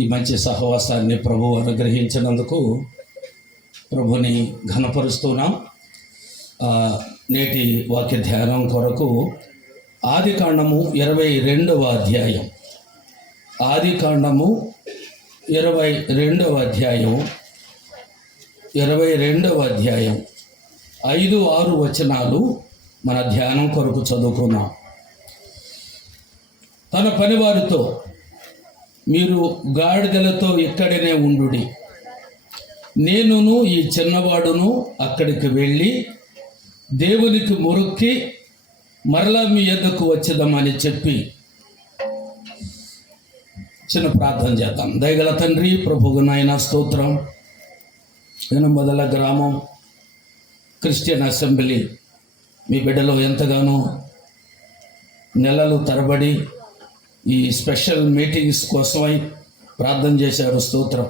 ఈ మంచి సహవాసాన్ని ప్రభు అనుగ్రహించినందుకు ప్రభుని ఘనపరుస్తున్నాం. నేటి వాక్య ధ్యానం కొరకు ఆదికాండము 22వ అధ్యాయం, ఆదికాండము 22వ అధ్యాయం 5-6 వచనాలు మన ధ్యానం కొరకు చదువుకున్నాం. తన పనివారితో, మీరు గాడిదలతో ఇక్కడనే ఉండుడి, నేనును ఈ చిన్నవాడును అక్కడికి వెళ్ళి దేవునికి మొరొక్కి మరలా మీ యొద్దకు వచ్చేద్దామని చెప్పి చిన్న ప్రార్థన చేద్దాం. దయగల తండ్రి, ప్రభువు నాయన స్తోత్రం. మొదల గ్రామం క్రిస్టియన్ అసెంబ్లీ మీ బిడ్డలో ఎంతగానో నెలలు తరబడి ఈ స్పెషల్ మీటింగ్స్ కోసమై ప్రార్థన చేశారు. స్తోత్రం.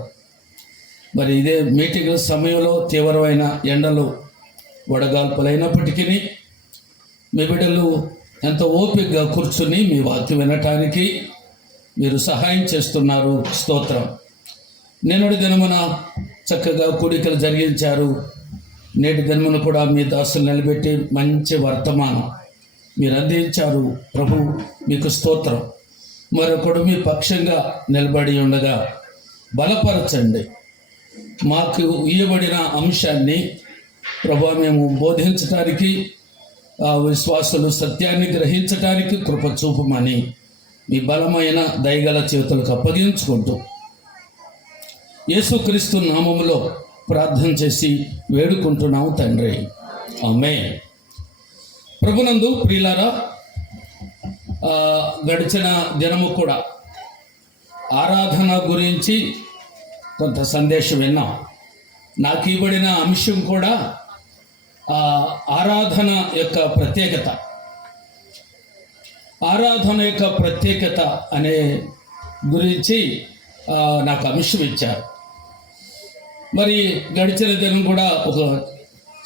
మరి ఇదే మీటింగ్ సమయంలో తీవ్రమైన ఎండలు వడగాల్పులైనప్పటికీ మీ బిడ్డలు ఎంతో ఓపికగా కూర్చుని మీ వాక్యం వినటానికి మీరు సహాయం చేస్తున్నారు. స్తోత్రం. నిన్నటి దినమున చక్కగా కూడికలు జరిగించారు. నేటి దినమున కూడా మీ దాసులు నిలబెట్టి మంచి వర్తమానం మీరు అందించారు. ప్రభు మీకు స్తోత్రం. మరొకడు మీ పక్షంగా నిలబడి ఉండగా బలపరచండి. మాకు ఇవ్వబడిన అంశాన్ని ప్రభు మేము బోధించటానికి, విశ్వాసులు సత్యాన్ని గ్రహించటానికి కృప చూపమని మీ బలమైన దయగల చేతులకు అప్పగించుకుంటూ యేసుక్రీస్తు నామములో ప్రార్థన చేసి వేడుకుంటున్నాము తండ్రి, ఆమేన్. ప్రభునందు ప్రియులారా, గడిచిన దినము కూడా ఆరాధన గురించి కొంత సందేశం విన్నాం. నాకు ఇవ్వబడిన అంశం కూడా ఆరాధన యొక్క ప్రత్యేకత, ఆరాధన యొక్క ప్రత్యేకత అనే గురించి నాకు అంశం ఇచ్చారు. మరి గడిచిన దినం కూడా ఒక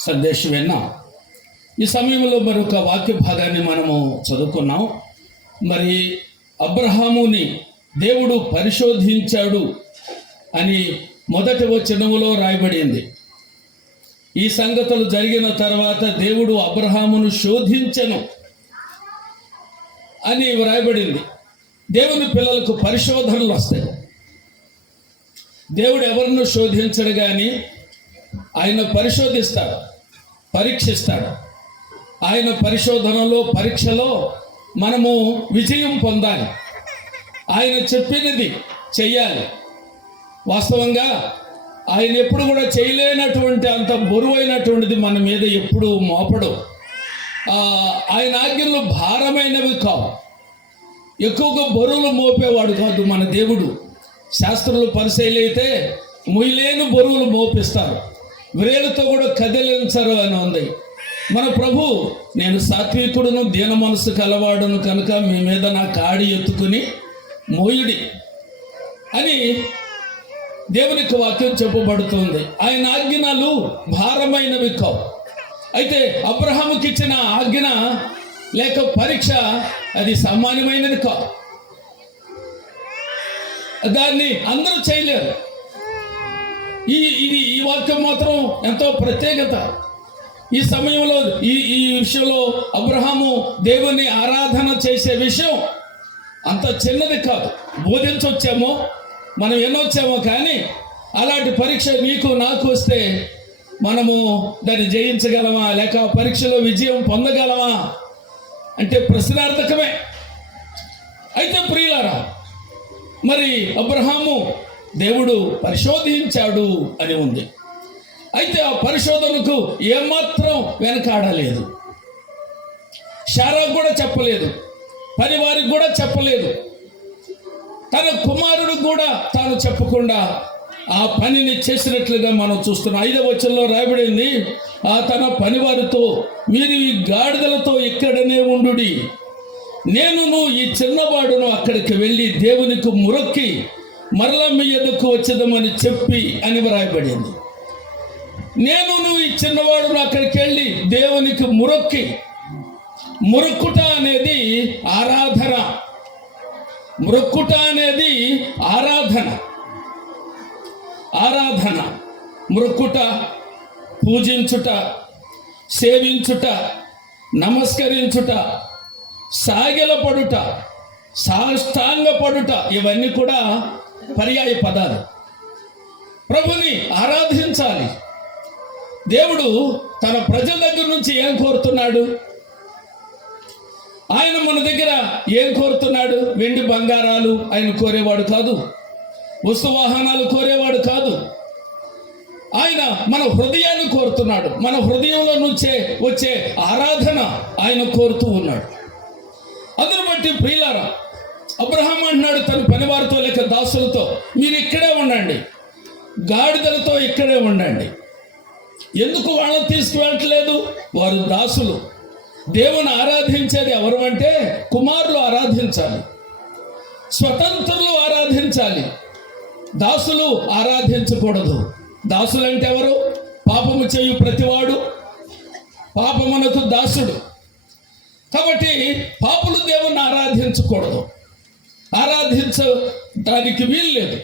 సందేశం విన్నాం. ఈ సమయంలో మరొక వాక్య భాగాన్ని మనము చదువుకున్నాం. మరి అబ్రహాముని దేవుడు పరిశోధించాడు అని మొదటి వచనములో రాయబడింది. ఈ సంగతులు జరిగిన తర్వాత దేవుడు అబ్రహామును శోధించెను అని వ్రాయబడింది. దేవుని పిల్లలకు పరిశోధనలు వస్తాయి. దేవుడు ఎవరిని శోధించడు, కానీ ఆయన పరిశోధిస్తాడు, పరీక్షిస్తాడు. ఆయన పరిశోధనలో, పరీక్షలో మనము విజయం పొందాలి. ఆయన చెప్పినది చెయ్యాలి. వాస్తవంగా ఆయన ఎప్పుడు కూడా చేయలేనటువంటి అంత బరువైనటువంటిది మన మీద ఎప్పుడు మోపడు. ఆయన ఆజ్ఞలు భారమైనవి కావు, ఎక్కువగా బరువులు మోపేవాడు కాదు మన దేవుడు. శాస్త్రులు పరిశీలి అయితే ముయ్యలేని బరువులు మోపిస్తారు, వ్రేలుతో కూడా కదిలించరు అని ఉంది. మన ప్రభు, నేను సాత్వికుడును దీన మనసు కలవాడును కనుక మీ మీద నా కాడి ఎత్తుకుని మోయుడి అని దేవునికి వాక్యం చెప్పబడుతుంది. ఆయన ఆజ్ఞలు భారమైనవి కావు. అయితే అబ్రహాముకి ఇచ్చిన ఆజ్ఞ లేక పరీక్ష అది సామాన్యమైనది కాదు. దాన్ని అందరూ చేయలేరు. ఈ వాక్యం మాత్రం ఎంతో ప్రత్యేకత. ఈ సమయంలో ఈ విషయంలో అబ్రహాము దేవుని ఆరాధన చేసే విషయం అంత చిన్నది కాదు. బోధించొచ్చామో, మనం ఎన్నొచ్చామో, కానీ అలాంటి పరీక్ష నీకు నాకు వస్తే మనము దాన్ని జయించగలమా, లేక పరీక్షలో విజయం పొందగలమా అంటే ప్రశ్నార్థకమే. అయితే ప్రియులారా, మరి అబ్రహాము దేవుడు పరిశోధించాడు అని ఉంది. అయితే ఆ పరిశోధనకు ఏమాత్రం వెనకాడలేదు. శారా కూడా చెప్పలేదు, పనివారికి కూడా చెప్పలేదు, తన కుమారుడు కూడా తాను చెప్పకుండా ఆ పనిని చేసినట్లుగా మనం చూస్తున్నాం. 5వ వచనంలో రాయబడింది, తన పనివారితో, మీరు ఈ గాడిదలతో ఇక్కడనే ఉండుడి, నేనును ఈ చిన్నవాడును అక్కడికి వెళ్ళి దేవునికి మొరొక్కి మరలా మీ యొద్దకు వచ్చేద్దామని చెప్పి అని వ్రాయబడింది. నేనును ఈ చిన్నవాడును అక్కడికి వెళ్ళి దేవునికి మొరొక్కి, మొరొక్కుట అనేది ఆరాధన. మ్రొక్కుట అనేది ఆరాధన. ఆరాధన, మ్రొక్కుట, పూజించుట, సేవించుట, నమస్కరించుట, సాగిలపడుట, సాష్టాంగపడుట, ఇవన్నీ కూడా పర్యాయ పదాలు. ప్రభుని ఆరాధించాలి. దేవుడు తన ప్రజల దగ్గర నుంచి ఏం కోరుతున్నాడు? ఆయన మన దగ్గర ఏం కోరుతున్నాడు? వెండి బంగారాలు ఆయన కోరేవాడు కాదు, వస్తువాహనాలు కోరేవాడు కాదు. ఆయన మన హృదయాన్ని కోరుతున్నాడు. మన హృదయంలో నుంచే వచ్చే ఆరాధన ఆయన కోరుతూ ఉన్నాడు. అందును బట్టి ప్రియులారా, అబ్రహాం అంటున్నాడు తన పనివారితో లేక దాసులతో, మీరు ఇక్కడే ఉండండి, గాడిదలతో ఇక్కడే ఉండండి. ఎందుకు వాళ్ళని తీసుకువెళ్ళట్లేదు? వారు దాసులు. దేవుని ఆరాధించేది ఎవరు అంటే కుమారులు ఆరాధించాలి, స్వతంత్రులు ఆరాధించాలి, దాసులు ఆరాధించకూడదు. దాసులు అంటే ఎవరు? పాపము చేయు ప్రతివాడు పాపమునకు దాసుడు. కాబట్టి పాపులు దేవుణ్ణి ఆరాధించకూడదు, ఆరాధించడానికి వీలు లేదు.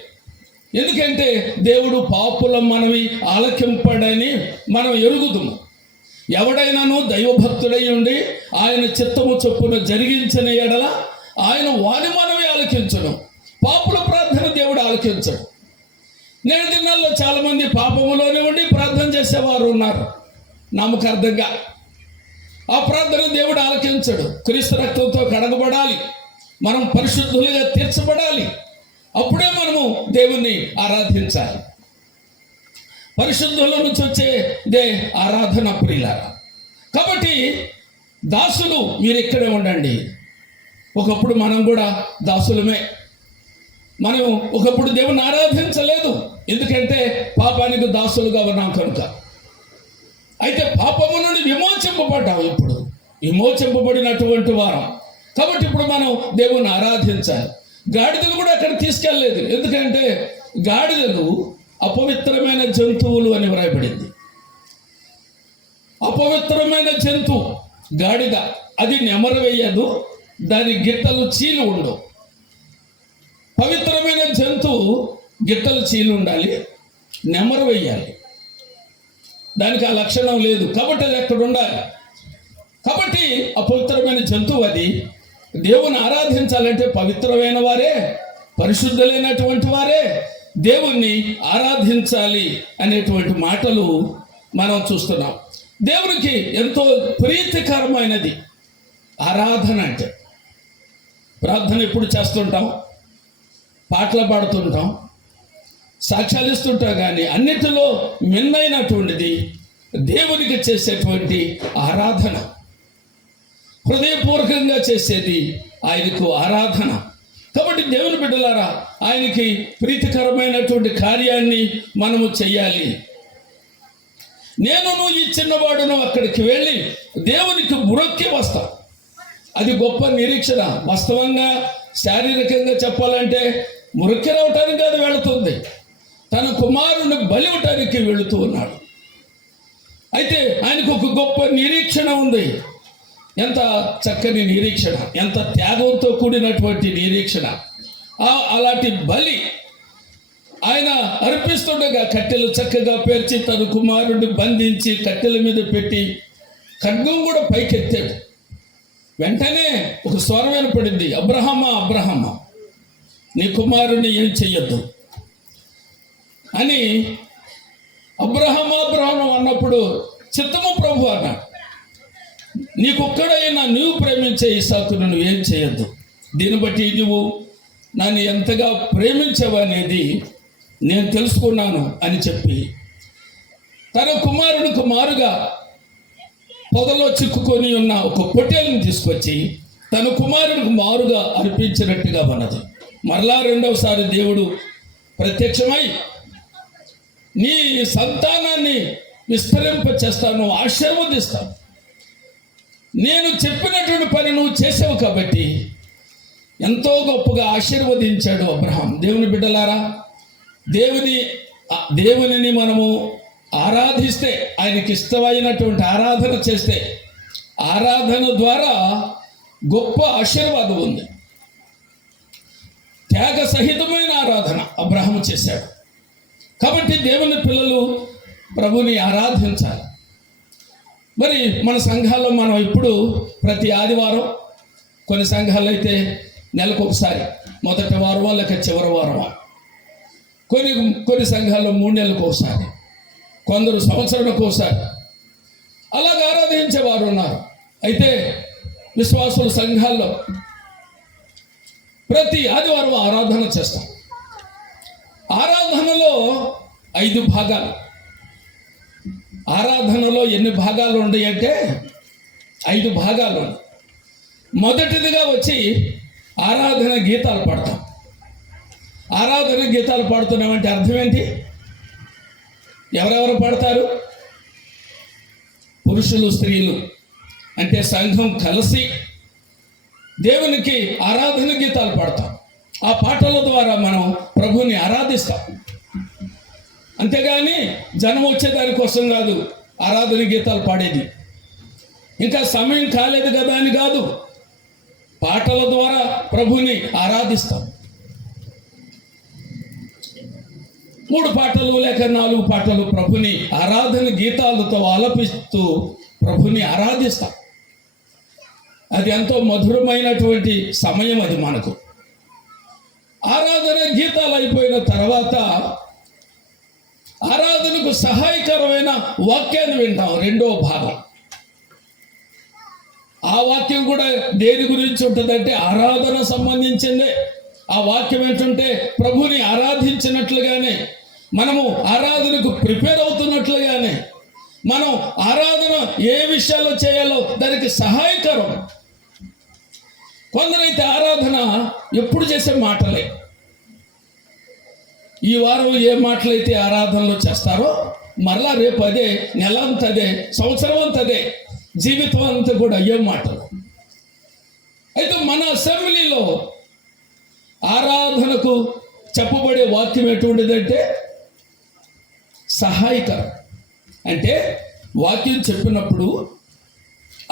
ఎందుకంటే దేవుడు పాపుల మనవి ఆలకింపడని మనం ఎరుగుదుము. ఎవడైనాను దైవభక్తుడై ఉండి ఆయన చిత్తము చొప్పున జరిగించిన ఎడల ఆయన వాని మనవి ఆలకించడం. పాపుల ప్రార్థన దేవుడు ఆలకించడు. నేటి దినాల్లో చాలామంది పాపములోనే ఉండి ప్రార్థన చేసేవారు ఉన్నారు నామకార్థంగా. ఆ ప్రార్థన దేవుడు ఆలకించడు. క్రీస్తు రక్తంతో కడగబడాలి, మనం పరిశుద్ధులుగా తీర్చబడాలి, అప్పుడే మనము దేవుణ్ణి ఆరాధించాలి. పరిశుద్ధుల నుంచి వచ్చేదే ఆరాధన ప్రియులారా. కాబట్టి దాసులు మీరు ఇక్కడే ఉండండి. ఒకప్పుడు మనం కూడా దాసులమే. మనం ఒకప్పుడు దేవుని ఆరాధించలేదు, ఎందుకంటే పాపానికి దాసులుగా ఉన్నాం కనుక. అయితే పాపము నుండి విమోచింపబడ్డాం. ఇప్పుడు విమోచింపబడినటువంటి వారం కాబట్టి ఇప్పుడు మనం దేవుని ఆరాధించాలి. గాడిదలు కూడా అక్కడ తీసుకెళ్ళలేదు, ఎందుకంటే గాడిదలు అపవిత్రమైన జంతువులు అని వ్రాయబడింది. అపవిత్రమైన జంతువు గాడిద, అది నెమరు వేయదు, దాని గిట్టలు చీలు ఉండవు. పవిత్రమైన జంతువు గిట్టలు చీలు ఉండాలి, నెమరు వేయాలి. దానికి ఆ లక్షణం లేదు కాబట్టి అది ఎక్కడ ఉండాలి. కాబట్టి అపవిత్రమైన జంతువు అది. దేవుని ఆరాధించాలంటే పవిత్రమైన వారే, పరిశుద్ధులైనటువంటి వారే దేవుణ్ణి ఆరాధించాలి అనేటువంటి మాటలు మనం చూస్తున్నాం. దేవునికి ఎంతో ప్రీతికరమైనది ఆరాధన అంటే. ప్రార్థన ఎప్పుడు చేస్తుంటాం, పాటలు పాడుతుంటాం, సాక్ష్యాలు ఇస్తుంటాం, కానీ అన్నిటిలో మిన్నైనటువంటిది దేవునికి చేసేటువంటి ఆరాధన. హృదయపూర్వకంగా చేసేది ఆయనకు ఆరాధన. కాబట్టి దేవుని బిడ్డలారా, ఆయనకి ప్రీతికరమైనటువంటి కార్యాన్ని మనము చెయ్యాలి. నేనును ఈ చిన్నవాడును అక్కడికి వెళ్ళి దేవునికి మ్రొక్కి వస్తాం. అది గొప్ప నిరీక్షణ. వాస్తవంగా శారీరకంగా చెప్పాలంటే మ్రొక్కి రావటానికి అది వెళుతుంది, తన కుమారుని బలి ఇవ్వటానికి వెళుతూ ఉన్నాడు. అయితే ఆయనకు ఒక గొప్ప నిరీక్షణ ఉంది. ఎంత చక్కని నిరీక్షణ, ఎంత త్యాగంతో కూడినటువంటి నిరీక్షణ. అలాంటి బలి ఆయన అర్పిస్తుండగా కట్టెలు చక్కగా పేర్చి తన కుమారుడిని బంధించి కట్టెల మీద పెట్టి ఖడ్గం కూడా పైకెత్తాడు. వెంటనే ఒక స్వరం వినపడింది, అబ్రహామా అబ్రహామా, నీ కుమారుని ఏం చెయ్యొద్దు అని. అబ్రహామా అబ్రహాము అన్నప్పుడు చిత్తము ప్రభు అన్నాడు, నీకొక్కడైనా నువ్వు ప్రేమించే ఇస్సాకును నువ్వేం చేయొద్దు. దీన్ని బట్టి నువ్వు నన్ను ఎంతగా ప్రేమించావనేది నేను తెలుసుకున్నాను అని చెప్పి తన కుమారునికి మారుగా పొదలో చిక్కుకొని ఉన్న ఒక పొట్టేలుని తీసుకొచ్చి తన కుమారునికి మారుగా అర్పించినట్టుగా ఉన్నది. మరలా రెండవసారి దేవుడు ప్రత్యక్షమై నీ సంతానాన్ని విస్తరింప చేస్తాను, ఆశీర్వదిస్తాను, నేను చెప్పినటువంటి పని నువ్వు చేసావు కాబట్టి ఎంతో గొప్పగా ఆశీర్వదించాడు అబ్రహాం. దేవుని బిడ్డలారా, దేవునిని మనము ఆరాధిస్తే, ఆయనకి ఇష్టమైనటువంటి ఆరాధన చేస్తే, ఆరాధన ద్వారా గొప్ప ఆశీర్వాదం ఉంది. త్యాగ సహితమైన ఆరాధన అబ్రహాము చేశాడు. కాబట్టి దేవుని పిల్లలు ప్రభుని ఆరాధించాలి. మరి మన సంఘాల్లో మనం ఇప్పుడు ప్రతి ఆదివారం, కొన్ని సంఘాలు అయితే నెలకు ఒకసారి, మొదటి వారమా లేక చివరి వారమా, కొన్ని సంఘాల్లో 3 నెలలకు ఒకసారి, కొందరు సంవత్సరానికి ఒకసారి అలాగ ఆరాధించేవారు ఉన్నారు. అయితే విశ్వాసుల సంఘాల్లో ప్రతి ఆదివారం ఆరాధన చేస్తాం. ఆరాధనలో 5 భాగాలు. ఆరాధనలో ఎన్ని భాగాలు ఉన్నాయి అంటే 5 భాగాలు ఉన్నాయి. మొదటిదిగా వచ్చి ఆరాధన గీతాలు పాడతాం. ఆరాధన గీతాలు పాడుతున్నామంటే అర్థం ఏంటి? ఎవరెవరు పాడతారు? పురుషులు, స్త్రీలు, అంటే సంఘం కలిసి దేవునికి ఆరాధన గీతాలు పాడతాం. ఆ పాటల ద్వారా మనం ప్రభుని ఆరాధిస్తాం. అంతేగాని జనం వచ్చేదానికోసం కాదు ఆరాధన గీతాలు పాడేది. ఇంకా సమయం కాలేదు కదా అని కాదు, పాటల ద్వారా ప్రభుని ఆరాధిస్తాం. 3 పాటలు లేక 4 పాటలు ప్రభుని ఆరాధన గీతాలతో ఆలపిస్తూ ప్రభుని ఆరాధిస్తాం. అది ఎంతో మధురమైనటువంటి సమయం అది మనకు. ఆరాధన గీతాలు అయిపోయిన తర్వాత ఆరాధనకు సహాయకరమైన వాక్యాన్ని వింటాం, 2వ భాగం. ఆ వాక్యం కూడా దేని గురించి ఉంటుందంటే ఆరాధన సంబంధించిందే. ఆ వాక్యం ఏంటంటే ప్రభుని ఆరాధించినట్లుగానే, మనము ఆరాధనకు ప్రిపేర్ అవుతున్నట్లుగానే, మనం ఆరాధన ఏ విషయాల్లో చేయాలో దానికి సహాయకరం. కొందరైతే ఆరాధన ఎప్పుడు చేసే మాటలే. ఈ వారం ఏ మాటలైతే ఆరాధనలో చేస్తారో మరలా రేపు అదే, నెల అంతా అదే, సంవత్సరం అంతా అదే, జీవితం అంతా కూడా అయ్యే మాటలు. అయితే మన అసెంబ్లీలో ఆరాధనకు చెప్పబడే వాక్యం ఎటువంటిదంటే సహాయకరం. అంటే వాక్యం చెప్పినప్పుడు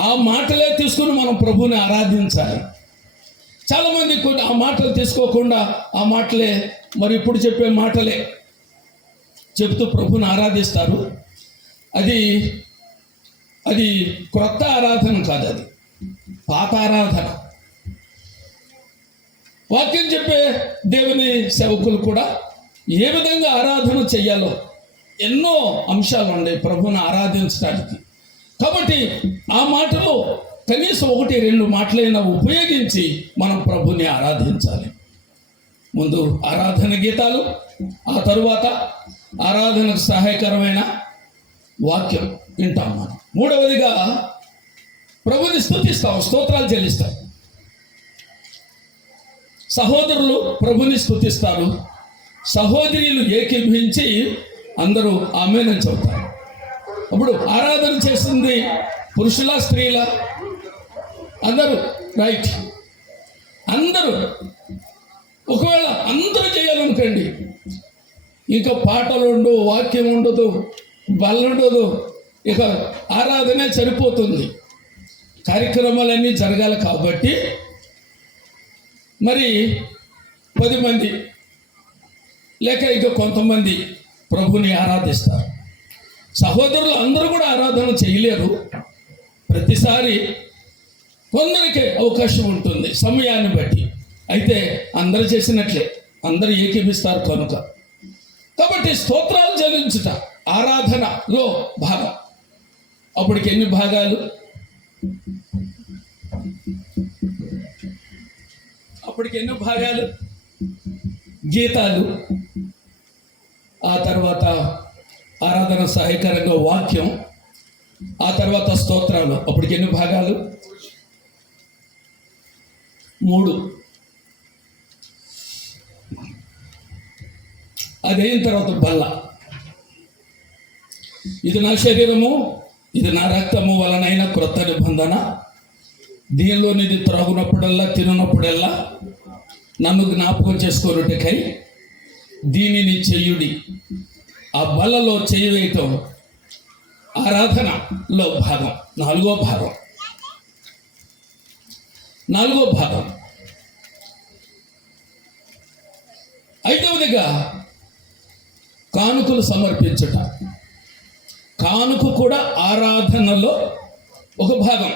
ఆ మాటలే తీసుకుని మనం ప్రభుని ఆరాధించాలి. చాలామంది ఆ మాటలు తీసుకోకుండా ఆ మాటలే, మరి ఇప్పుడు చెప్పే మాటలే చెప్తూ ప్రభుని ఆరాధిస్తారు. అది క్రొత్త ఆరాధన కాదు, అది పాత ఆరాధన. వాక్యం చెప్పే దేవుని సేవకులు కూడా ఏ విధంగా ఆరాధన చెయ్యాలో ఎన్నో అంశాలు ఉన్నాయి ప్రభుని ఆరాధించడానికి. కాబట్టి ఆ మాటలో కనీసం 1-2 మాటలైనా ఉపయోగించి మనం ప్రభుని ఆరాధించాలి. ముందు ఆరాధన గీతాలు, ఆ తరువాత ఆరాధనకు సహాయకరమైన వాక్యం వింటాం మనం. 3వదిగా ప్రభుని స్తుతిస్తాం, స్తోత్రాలు చెల్లిస్తాం. సహోదరులు ప్రభుని స్తుతిస్తారు, సహోదరులు ఏకీభవించి అందరూ ఆమేనని చెబుతారు. అప్పుడు ఆరాధన చేస్తుంది పురుషుల, స్త్రీల, అందరూ రైట్. అందరూ ఒకవేళ అందరూ చేయాలనుకోండి, ఇంకా పాటలు ఉండవు, వాక్యం ఉండదు, బల్ల ఉండదు, ఇక ఆరాధనే సరిపోతుంది. కార్యక్రమాలన్నీ జరగాలి కాబట్టి మరి 10 మంది లేక ఇక కొంతమంది ప్రభుని ఆరాధిస్తారు. సహోదరులు అందరూ కూడా ఆరాధన చేయలేరు. ప్రతిసారి కొందరికి అవకాశం ఉంటుంది సమయాన్ని బట్టి. అయితే అందరూ చేసినట్లే అందరూ ఏకీపిస్తారు కనుక. కాబట్టి స్తోత్రాలు చెల్లించుట ఆరాధనలో భాగం. అప్పటికి ఎన్ని భాగాలు? గీతాలు, ఆ తర్వాత ఆరాధన సహాయకరంగా వాక్యం, ఆ తర్వాత స్తోత్రాలు. అప్పటికి ఎన్ని భాగాలు? 3. అదైన తర్వాత బల్ల. ఇది నా శరీరము, ఇది నా రక్తము వలనైన క్రొత్త నిబంధన, దీనిలోనిది త్రాగునప్పుడల్లా తిననప్పుడల్లా నన్ను జ్ఞాపకం చేసుకోనుటకై దీనిని చెయ్యుడి. ఆ బల్లలో చేయి వేయటం ఆరాధనలో భాగం. 4వ భాగం. మొదటిగా కానుకలు సమర్పించుట. కానుక కూడా ఆరాధనలో ఒక భాగం.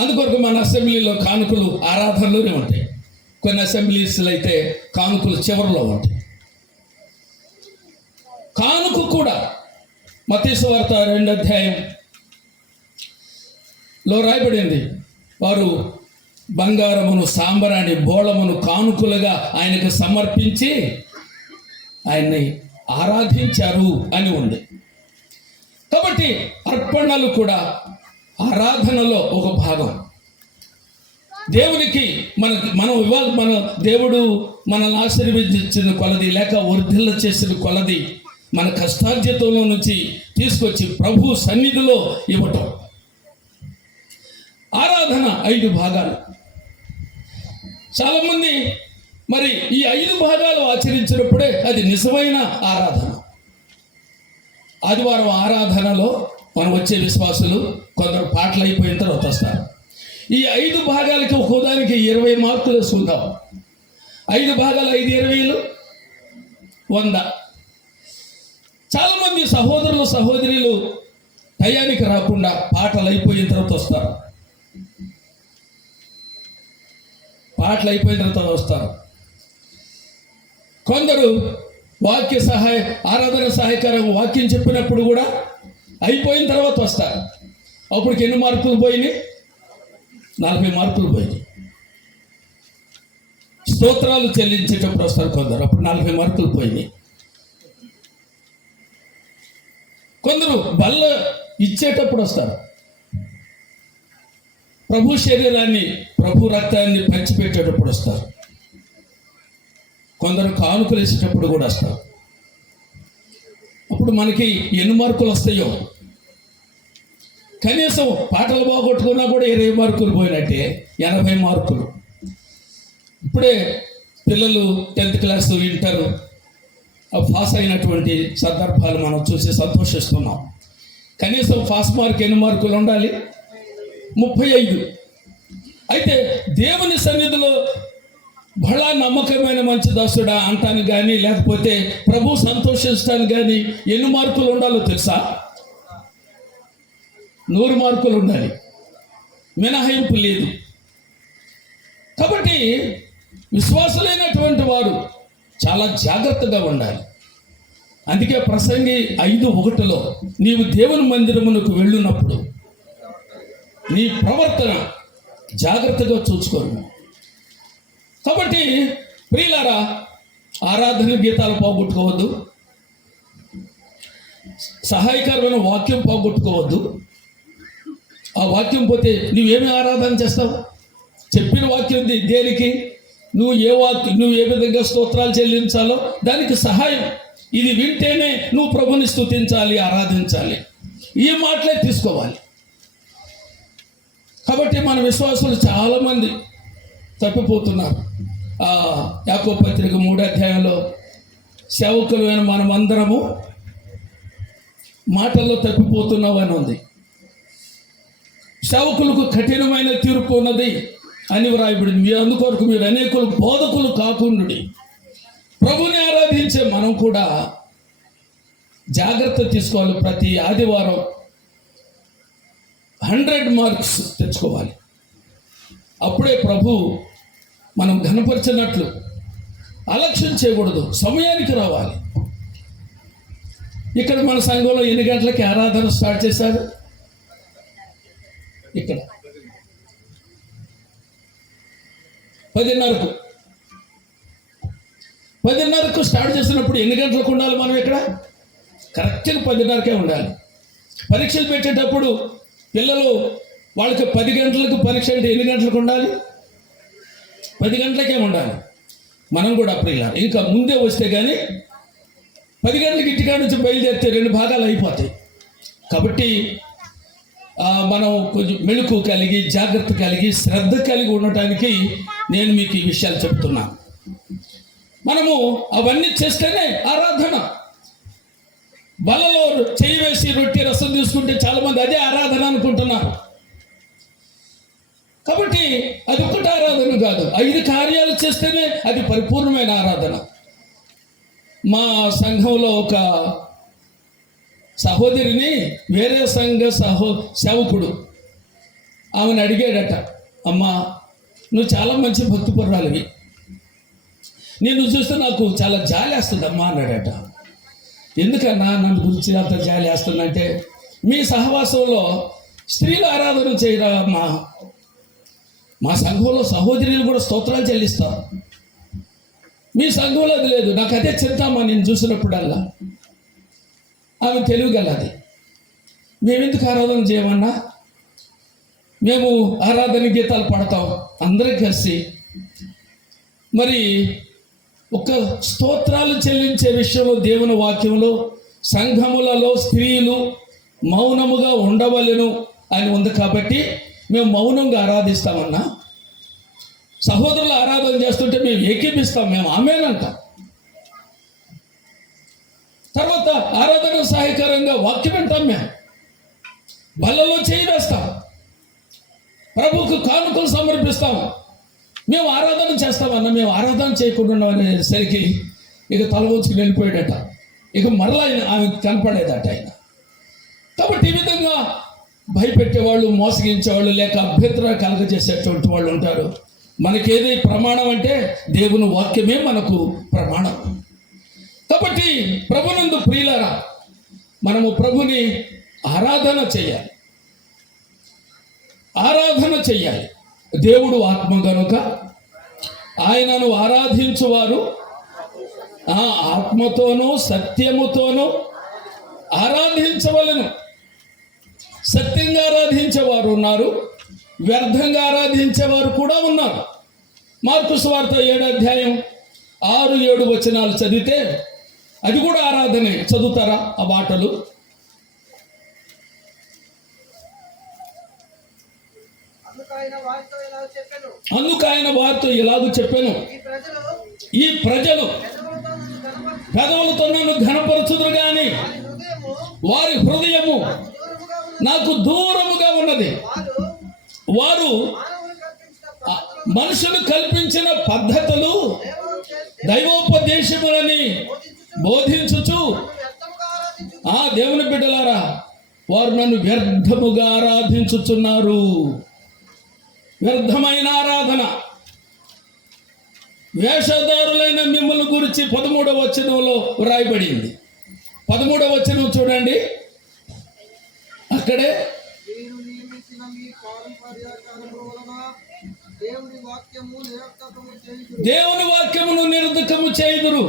అందుకొరకు మన అసెంబ్లీలో కానుకలు ఆరాధనలోనే ఉంటాయి. కొన్ని అసెంబ్లీస్లో అయితే కానుకలు చివరిలో ఉంటాయి. కానుక కూడా మత్తయి సువార్త 2వ అధ్యాయంలో రాయబడింది. వారు బంగారమును, సాంబ్రాణి, బోళమును కానుకలుగా ఆయనకు సమర్పించి ఆయన్ని ఆరాధించారు అని ఉంది. కాబట్టి అర్పణలు కూడా ఆరాధనలో ఒక భాగం. దేవునికి మనం ఇవ్వాలి. మన దేవుడు మనల్ని ఆశీర్వదించిన కొలది, లేక వర్ధిల్ల చేసిన కొలది మన కష్టార్జితంలో నుంచి తీసుకొచ్చి ప్రభు సన్నిధిలో ఇవ్వటం. ఆరాధన 5 భాగాలు. చాలామంది మరి ఈ 5 భాగాలు ఆచరించినప్పుడే అది నిజమైన ఆరాధన. ఆదివారం ఆరాధనలో మనం వచ్చే విశ్వాసులు కొందరు పాటలు అయిపోయిన తర్వాత వస్తారు. ఈ 5 భాగాలకి ఒక్కోదానికి 20 మార్కులు వేసుకుందాం. 5 భాగాలు 5 20 100. చాలామంది సహోదరులు సహోదరులు టయానికి రాకుండా పాటలు అయిపోయిన తర్వాత వస్తారు. పాటలు అయిపోయిన తర్వాత వస్తారు. కొందరు వాక్య ఆరాధన సహాయకరం వాక్యం చెప్పినప్పుడు కూడా అయిపోయిన తర్వాత వస్తారు. అప్పటికి ఎన్ని మార్కులు పోయినాయి? 40 మార్కులు పోయినాయి. స్తోత్రాలు చెల్లించేటప్పుడు వస్తారు కొందరు, అప్పుడు 40 మార్కులు పోయినాయి. కొందరు బల్ల ఇచ్చేటప్పుడు వస్తారు. ప్రభు శరీరాన్ని, ప్రభు రక్తాన్ని పంచిపెట్టేటప్పుడు వస్తారు. కొందరు కానుకలు వేసేటప్పుడు కూడా వస్తారు. అప్పుడు మనకి ఎన్ని మార్కులు వస్తాయో, కనీసం పాటలు బాగొట్టుకున్నా కూడా 20 మార్కులు పోయినట్టే, 80 మార్కులు. ఇప్పుడే పిల్లలు 10th క్లాస్, ఇంటర్ పాస్ అయినటువంటి సందర్భాలు మనం చూసి సంతోషిస్తున్నాం. కనీసం పాస్ మార్క్ ఎన్ని మార్కులు ఉండాలి? 35. అయితే దేవుని సన్నిధిలో బహళా నమ్మకమైన మంచి దాసుడా అంటానికి కానీ, లేకపోతే ప్రభు సంతోషించడానికి కానీ ఎన్ని మార్కులు ఉండాలో తెలుసా? 100 మార్కులు ఉండాలి, మినహాయింపు లేదు. కాబట్టి విశ్వాసులైనటువంటి వారు చాలా జాగ్రత్తగా ఉండాలి. అందుకే ప్రసంగి 5:1 నీవు దేవుని మందిరమునకు వెళ్ళినప్పుడు నీ ప్రవర్తన జాగ్రత్తగా చూసుకోరు. కాబట్టి ప్రియులారా, ఆరాధన గీతాలు పోగొట్టుకోవద్దు, సహాయకరమైన వాక్యం పోగొట్టుకోవద్దు. ఆ వాక్యం పోతే నువ్వేమి ఆరాధన చేస్తావు? చెప్పిన వాక్యం దేనికి? నువ్వు ఏ విధంగా స్తోత్రాలు చెల్లించాలో దానికి సహాయం. ఇది వింటేనే నువ్వు ప్రభుని స్తుతించాలి, ఆరాధించాలి. ఈ మాటలే తీసుకోవాలి. కాబట్టి మన విశ్వాసులు చాలామంది తప్పిపోతున్నారు. యాకోబు పత్రిక 3వ అధ్యాయంలో సేవకులైన మనమందరము మాటల్లో తప్పిపోతున్నావు అని ఉంది. సేవకులకు కఠినమైన తీర్పు ఉన్నది అని వ్రాయబడింది. మీరు అందుకొరకు మీరు అనేకులు బోధకులు కాకుండా ప్రభుని ఆరాధించే మనం కూడా జాగ్రత్త తీసుకోవాలి. ప్రతి ఆదివారం 100 మార్క్స్ తెచ్చుకోవాలి. అప్పుడే ప్రభు మనం ఘనపరిచినట్లు. అలక్ష్యం చేయకూడదు, సమయానికి రావాలి. ఇక్కడ మన సంఘంలో ఎన్ని గంటలకి ఆరాధన స్టార్ట్ చేశారు? ఇక్కడ 10:30కు స్టార్ట్ చేసినప్పుడు ఎన్ని గంటలకు ఉండాలి? మనం ఇక్కడ కరెక్ట్గా 10:30కే ఉండాలి. పరీక్షలు పెట్టేటప్పుడు పిల్లలు వాళ్ళకి 10 గంటలకు పరీక్ష అంటే ఎన్ని గంటలకు ఉండాలి? 10 గంటలకే ఉండాలి. మనం కూడా ప్రియులారా ఇంకా ముందే వస్తే కానీ 10 గంటలకు ఇంటికాడ నుంచి బయలుదేరితే 2 భాగాలు అయిపోతాయి. కాబట్టి మనం కొంచెం మెళుకు కలిగి, జాగ్రత్త కలిగి, శ్రద్ధ కలిగి ఉండటానికి నేను మీకు ఈ విషయాలు చెప్తున్నాను. మనము అవన్నీ చేస్తేనే ఆరాధన. బలలో చేయి వేసి రొట్టె రసం తీసుకుంటే చాలామంది అదే ఆరాధన అనుకుంటున్నారు. కాబట్టి అది ఒక్కటి ఆరాధన కాదు, 5 కార్యాలు చేస్తేనే అది పరిపూర్ణమైన ఆరాధన. మా సంఘంలో ఒక సహోదరిని వేరే సంఘ సేవకుడు ఆమెను అడిగాడట, అమ్మా నువ్వు చాలా మంచి భక్తిపరురాలివి, నేను చూస్తే నాకు చాలా జాలి వేస్తుందమ్మా అన్నాడట. ఎందుకన్నా నన్ను గురించి అంత జాలి వేస్తుందంటే, మీ సహవాసంలో స్త్రీలు ఆరాధన చేయరా అమ్మా, మా సంఘంలో సహోదరులు కూడా స్తోత్రాలు చెల్లిస్తారు, మీ సంఘంలో అది లేదు, నాకు అదే చింతమ్మా నేను చూసినప్పుడల్లా. ఆమె తెలియగలది. మేమెందుకు ఆరాధన చేయమన్నా, మేము ఆరాధన గీతాలు పడతాం అందరం కలిసి. మరి ఒక స్తోత్రాలు చెల్లించే విషయంలో దేవుని వాక్యంలో సంఘములలో స్త్రీలు మౌనముగా ఉండవలెను అని ఉంది కాబట్టి మేము మౌనంగా ఆరాధిస్తామన్నా. సహోదరులు ఆరాధన చేస్తుంటే మేము ఏకీపిస్తాం, మేము ఆమేనంటాం. తర్వాత ఆరాధన సహాయకరంగా వాక్యం వింటాం, మేము బల్లలో చేయి వేస్తాం, ప్రభువుకు కానుకలు సమర్పిస్తాము, మేము ఆరాధన చేస్తామన్నా. మేము ఆరాధన చేయకుండా అనేసరికి ఇక తల వంచుకుని వెళ్ళిపోయాడట. ఇక మరలా ఆమె కనపడేదట ఆయన. కాబట్టి ఈ విధంగా భయపెట్టేవాళ్ళు, మోసగించేవాళ్ళు, లేక అభ్యంతరాలు కలగజేసేటువంటి వాళ్ళు ఉంటారు. మనకేది ప్రమాణం అంటే దేవుని వాక్యమే మనకు ప్రమాణం. కాబట్టి ప్రభునందు ప్రియులారా, మనము ప్రభుని ఆరాధన చేయాలి, ఆరాధన చెయ్యాలి. దేవుడు ఆత్మ గనుక ఆయనను ఆరాధించువారు ఆత్మతోనూ సత్యముతోనూ ఆరాధించవలెను. సత్యంగా ఆరాధించేవారు ఉన్నారు, వ్యర్థంగా ఆరాధించేవారు కూడా ఉన్నారు. మార్కు సువార్త 7వ అధ్యాయం 6-7 వచనాలు చదివితే అది కూడా ఆరాధనే. చదువుతారా ఆ మాటలు? అందుకు ఆయన వారితో ఇలాగూ చెప్పాను, ఈ ప్రజలు పెదవులతో నన్ను ఘనపరచుదురు గాని వారి హృదయము నాకు దూరముగా ఉన్నది. వారు మనుషులు కల్పించిన పద్ధతులు దైవోపదేశములని బోధించుచు, దేవుని బిడ్డలారా, వారు నన్ను వ్యర్థముగా ఆరాధించుచున్నారు. వ్యర్థమైన ఆరాధన. వేషధారులైన మిమ్మల్ని గురించి 13వ వచనంలో వ్రాయబడింది. 13వ వచనం చూడండి, అక్కడే దేవుని వాక్యమును నిరర్ధకము చేయుదురు.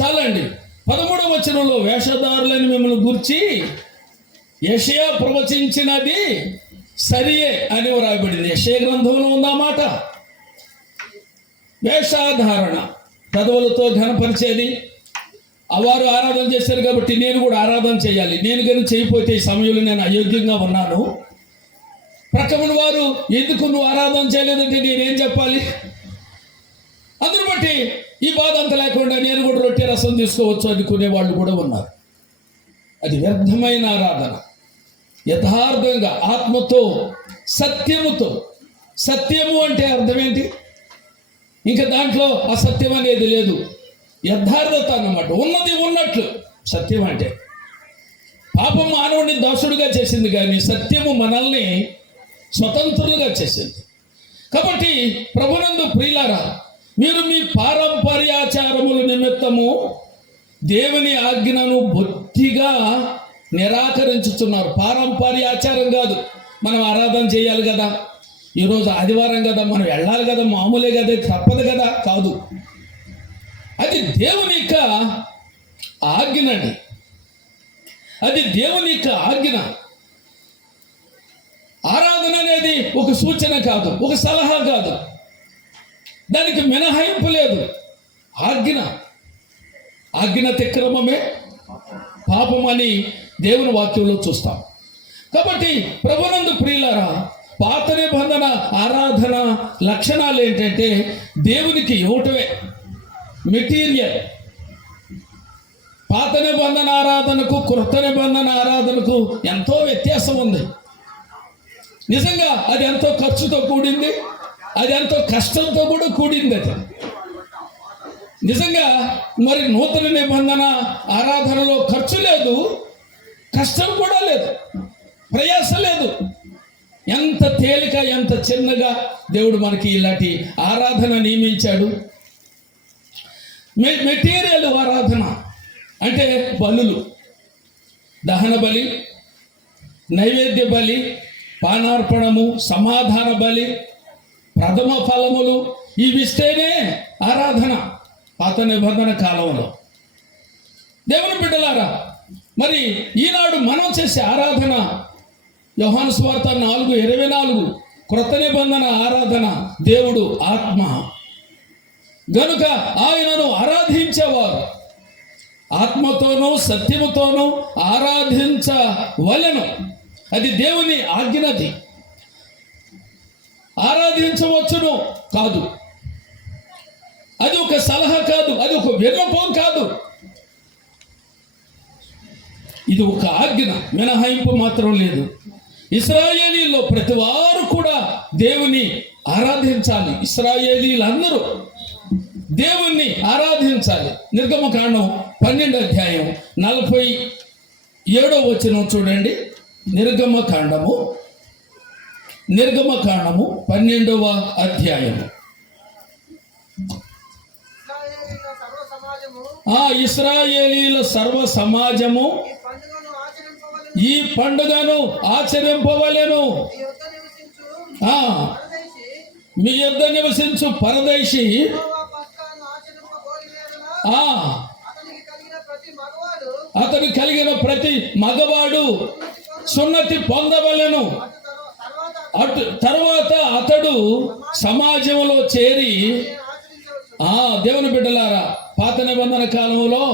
చాలండి. 13వ వచనంలో వేషధారులని మిమ్మల్ని గురించి యెషయా ప్రవచించినది సరియే అని వ్రాయబడింది. యెషయా గ్రంథంలో ఉందన్నమాట. వేషధారణ, పెదవులతో ఘనపరిచేది. వారు ఆరాధన చేశారు కాబట్టి నేను కూడా ఆరాధన చేయాలి. నేను కానీ చేయకపోతే ఈ సమయంలో నేను అయోగ్యంగా ఉన్నాను. ప్రక్కన వారు ఎందుకు నువ్వు ఆరాధన చేయలేదంటే నేనేం చెప్పాలి? అందును బట్టి ఈ బాధ అంత లేకుండా నేను కూడా రొట్టె రసం తీసుకోవచ్చు అనుకునే వాళ్ళు కూడా ఉన్నారు. అది వ్యర్థమైన ఆరాధన. యథార్థంగా ఆత్మతో సత్యముతో. సత్యము అంటే అర్థం ఏంటి? ఇంకా దాంట్లో అసత్యం అనేది లేదు. యథార్థత అన్నమాట. ఉన్నది ఉన్నట్లు సత్యం అంటే. పాపం మానవుడిని దోషుడుగా చేసింది కానీ సత్యము మనల్ని స్వతంత్రులుగా చేసింది. కాబట్టి ప్రభునందు ప్రియులారా, మీరు మీ పారంపర్యాచారముల నిమిత్తము దేవుని ఆజ్ఞను బొత్తిగా నిరాకరించుతున్నారు. పారంపర్యాచారం కాదు, మనం ఆరాధన చేయాలి కదా, ఈరోజు ఆదివారం కదా, మనం వెళ్ళాలి కదా, మామూలే కదా, తప్పదు కదా, కాదు. అది దేవుని యొక్క ఆజ్ఞని. అది దేవుని యొక్క ఆజ్ఞ. ఆరాధన అనేది ఒక సూచన కాదు, ఒక సలహా కాదు, దానికి మినహాయింపు లేదు. ఆజ్ఞ తిక్రమమే పాపమని దేవుని వాక్యంలో చూస్తాం. కాబట్టి ప్రభునందు ప్రియులారా, పాత నిబంధన ఆరాధన లక్షణాలు ఏంటంటే దేవునికి ఇవ్వటమే మెటీరియల్. పాత నిబంధన ఆరాధనకు, కృత నిబంధన ఆరాధనకు ఎంతో వ్యత్యాసం ఉంది. నిజంగా అది ఎంతో ఖర్చుతో కూడింది, అది ఎంతో కష్టంతో కూడా కూడింది. అది నిజంగా మరి నూతన నిబంధన ఆరాధనలో ఖర్చు లేదు, కష్టం కూడా లేదు, ప్రయాస లేదు. ఎంత తేలిక, ఎంత చిన్నగా దేవుడు మనకి ఇలాంటి ఆరాధన నియమించాడు. మెటీరియల్ ఆరాధన అంటే బలులు, దహన బలి, నైవేద్య బలి, పానార్పణము, సమాధాన బలి, ప్రథమ ఫలములు, ఇవిస్తేనే ఆరాధన పాత నిబంధన కాలంలో. దేవుని బిడ్డలారా, మరి ఈనాడు మనం చేసే ఆరాధన యోహాను సువార్త 4:24 క్రొత్త నిబంధన ఆరాధన. దేవుడు ఆత్మ గనుక ఆయనను ఆరాధించేవారు ఆత్మతోనూ సత్యముతోనూ ఆరాధించవలెను. అది దేవుని ఆజ్ఞది. ఆరాధించవచ్చును కాదు, అది ఒక సలహా కాదు, అది ఒక విన్నపం కాదు, ఇది ఒక ఆజ్ఞ, మినహాయింపు మాత్రం లేదు. ఇశ్రాయేలీల్లో ప్రతి వారు కూడా దేవుని ఆరాధించాలి. ఇశ్రాయేలీలందరూ దేవుణ్ణి ఆరాధించాలి. నిర్గమకాండం 12:47 చూడండి. నిర్గమకాండము 12వ అధ్యాయము. ఇశ్రాయేలీల సర్వ సమాజము ఈ పండుగను ఆచరింపవలెను. మీ యొద్ద నివసించు పరదేశి అతను కలిగిన ప్రతి మగవాడు సున్నతి పొందవలెను. తర్వాత అతడు సమాజంలో చేరి దేవుని బిడ్డలారా, పాత నిబంధన కాలంలో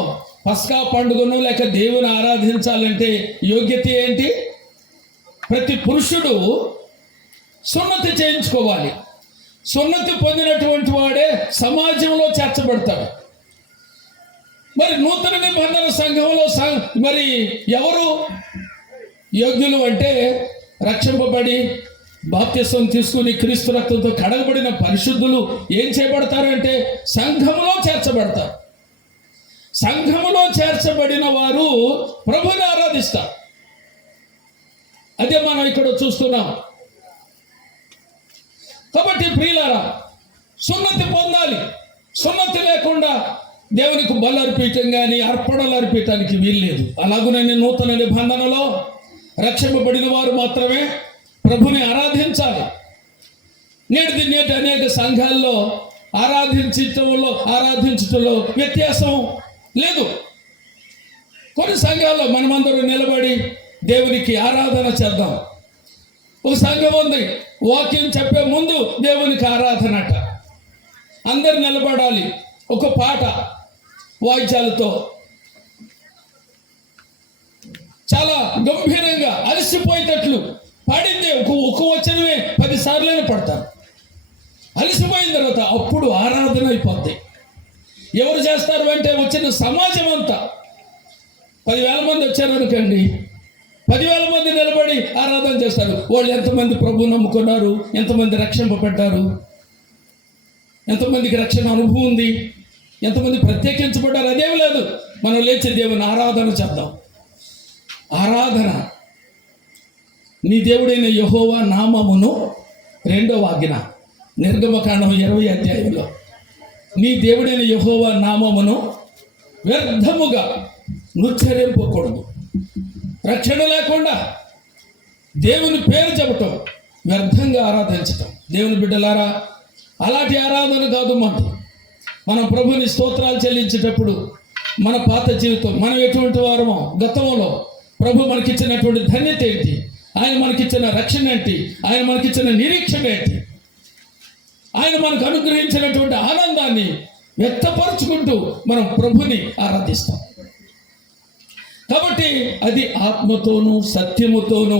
పస్కా పండుగను లేక దేవుని ఆరాధించాలంటే యోగ్యత ఏంటి? ప్రతి పురుషుడు సున్నతి చేయించుకోవాలి. సున్నతి పొందినటువంటి వాడే సమాజంలో చేర్చబడతాడు. మరి నూతన నిబంధన సంఘంలో మరి ఎవరు యోగ్యులు అంటే, రక్షింపబడి బాప్తిసం తీసుకుని క్రీస్తు రక్తంతో కడగబడిన పరిశుద్ధులు ఏం చేయబడతారంటే సంఘములో చేర్చబడతారు. సంఘములో చేర్చబడిన వారు ప్రభుని ఆరాధిస్తారు. అదే మనం ఇక్కడ చూస్తున్నాం. కాబట్టి ప్రియులారా, సున్నతి పొందాలి. సున్నతి లేకుండా దేవునికి బలు అర్పించడం కానీ అర్పణలు అర్పించడానికి వీల్లేదు. అలాగునని నూతన నిబంధనలో రక్షింపబడిన వారు మాత్రమే ప్రభుని ఆరాధించాలి. నేటి అనేక సంఘాల్లో ఆరాధించటంలో వ్యత్యాసం లేదు. కొన్ని సంఘాల్లో మనమందరూ నిలబడి దేవునికి ఆరాధన చేద్దాం. ఒక సంఘం ఉంది, వాక్యం చెప్పే ముందు దేవునికి ఆరాధన అట. అందరు నిలబడాలి, ఒక పాట వాయిద్యాలతో చాలా గంభీరంగా అలసిపోయేటట్లు పాడిందే ఒక వచనమే 10 సార్లైనా పడతారు. అలసిపోయిన తర్వాత అప్పుడు ఆరాధన అయిపోద్ది. ఎవరు చేస్తారు అంటే వచ్చిన సమాజం అంతా 10,000 మంది వచ్చారనుకోండి, 10,000 మంది నిలబడి ఆరాధన చేస్తారు. వాళ్ళు ఎంతమంది ప్రభు నమ్ముకున్నారు, ఎంతమంది రక్షింపబడ్డారు, ఎంతమందికి రక్షణ అనుభవం ఉంది, ఎంతమంది ప్రత్యేకించబడ్డారు, అదేమి లేదు. మనం లేచి దేవుని ఆరాధన చేద్దాం. ఆరాధన నీ దేవుడైన యెహోవా నామమును 2వ ఆజ్ఞ నిర్గమకాండం 20 అధ్యాయంలో నీ దేవుడైన యెహోవా నామమును వ్యర్థముగా నుచ్చరింపకూడదు. రక్షణ లేకుండా దేవుని పేరు చెప్పటం, వ్యర్థంగా ఆరాధించటం. దేవుని బిడ్డలారా, అలాంటి ఆరాధన కాదు మనం ప్రభుని స్తోత్రాలు చెల్లించేటప్పుడు మన పాత జీవితం, మనం ఎటువంటి వారమో, గతంలో ప్రభు మనకిచ్చినటువంటి ధన్యత ఏంటి, ఆయన మనకిచ్చిన రక్షణ ఏంటి, ఆయన మనకిచ్చిన నిరీక్షణ ఏంటి, ఆయన మనకు అనుగ్రహించినటువంటి ఆనందాన్ని వ్యక్తపరుచుకుంటూ మనం ప్రభుని ఆరాధిస్తాం. కాబట్టి అది ఆత్మతోనూ సత్యముతోనూ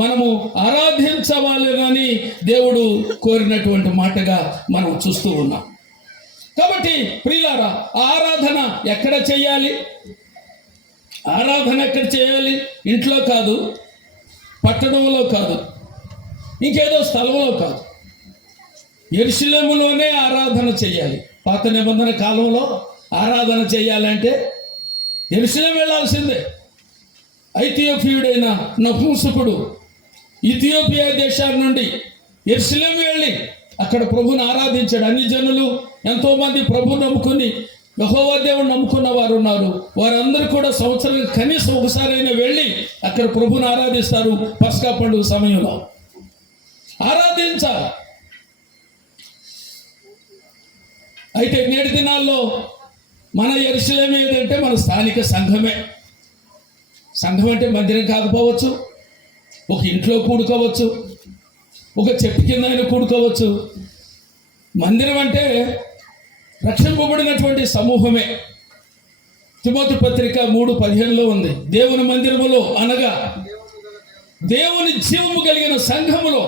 మనము ఆరాధించవాలని దేవుడు కోరినటువంటి మాటగా మనం చూస్తూ ఉన్నాం. కాబట్టి ప్రియులారా, ఆరాధన ఎక్కడ చేయాలి? ఆరాధన ఎక్కడ చేయాలి? ఇంట్లో కాదు, పట్టణంలో కాదు, ఇంకేదో స్థలంలో కాదు, యెరూషలేములోనే ఆరాధన చేయాలి. పాత నిబంధన కాలంలో ఆరాధన చేయాలంటే యెరూషలేము వెళ్ళాల్సిందే. ఐథియోపియుడైన నపుంసకుడు ఇథియోపియా దేశాల నుండి యెరూషలేము వెళ్ళి అక్కడ ప్రభుని ఆరాధించాడు. అన్ని జనులు ఎంతోమంది ప్రభు నమ్ముకుని యెహోవా దేవుడు నమ్ముకున్న వారు ఉన్నారు. వారందరూ కూడా సంవత్సరానికి కనీసం ఒకసారైనా వెళ్ళి అక్కడ ప్రభుని ఆరాధిస్తారు. పస్కా పండుగ సమయంలో ఆరాధించాలి. అయితే నేటి దినాల్లో మన యెరూషలేము ఏదంటే మన స్థానిక సంఘమే. సంఘం అంటే మందిరం కాకపోవచ్చు, ఒక ఇంట్లో కూడుకోవచ్చు, ఒక చెట్టు కింద అయినా కూడుకోవచ్చు. మందిరం అంటే రక్షింపబడినటువంటి సమూహమే. తిమోతి పత్రిక 3:15 ఉంది, దేవుని మందిరములో అనగా దేవుని జీవము కలిగిన సంఘములో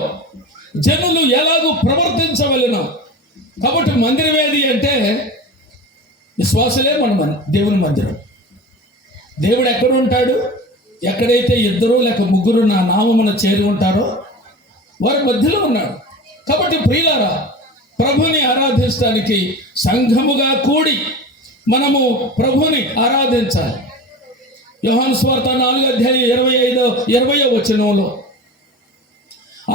జనులు ఎలాగూ ప్రవర్తించవలెను. కాబట్టి మందిరం ఏది అంటే విశ్వాసులే మన దేవుని మందిరం. దేవుడు ఎక్కడ ఉంటాడు? ఎక్కడైతే 2 లేక 3 నా నామమున చేరి ఉంటారో వారి మధ్యలో ఉన్నాడు. కాబట్టి ప్రియులారా, ప్రభుని ఆరాధించడానికి సంఘముగా కూడి మనము ప్రభుని ఆరాధించాలి. యోహాను సువార్త 4:25-20 వచనంలో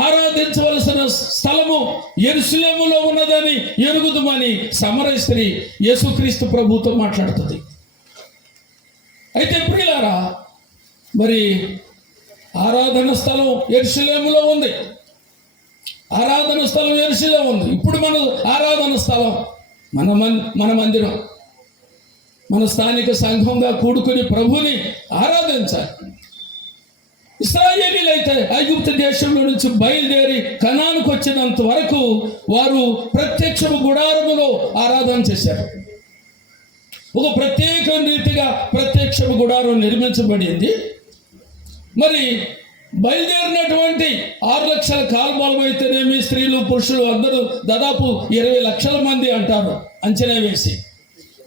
ఆరాధించవలసిన స్థలము యెరూషలేములో ఉన్నదని ఎరుగుదుమని సమరయ స్త్రీ యేసుక్రీస్తు ప్రభుతో మాట్లాడుతుంది. అయితే ప్రియులారా, మరి ఆరాధన స్థలం యెరూషలేములో ఉంది. ఆరాధన స్థలం యెరూషలేము ఉంది. ఇప్పుడు మన ఆరాధన స్థలం మన మందిరం, మన స్థానిక సంఘంగా కూడుకుని ప్రభుని ఆరాధించాలి. ఇశ్రాయేలీలు అయితే ఐగుప్తు దేశంలో నుంచి బయలుదేరి కనానుకు వచ్చినంత వరకు వారు ప్రత్యక్ష గుడారములో ఆరాధన చేశారు. ఒక ప్రత్యేక రీతిగా ప్రత్యక్ష గుడారం నిర్మించబడింది. మరి బయలుదేరినటువంటి 6 లక్షల కాల్బలం అయితేనేమి, స్త్రీలు పురుషులు అందరూ దాదాపు 20 లక్షల మంది అంటారు అంచనా వేసి,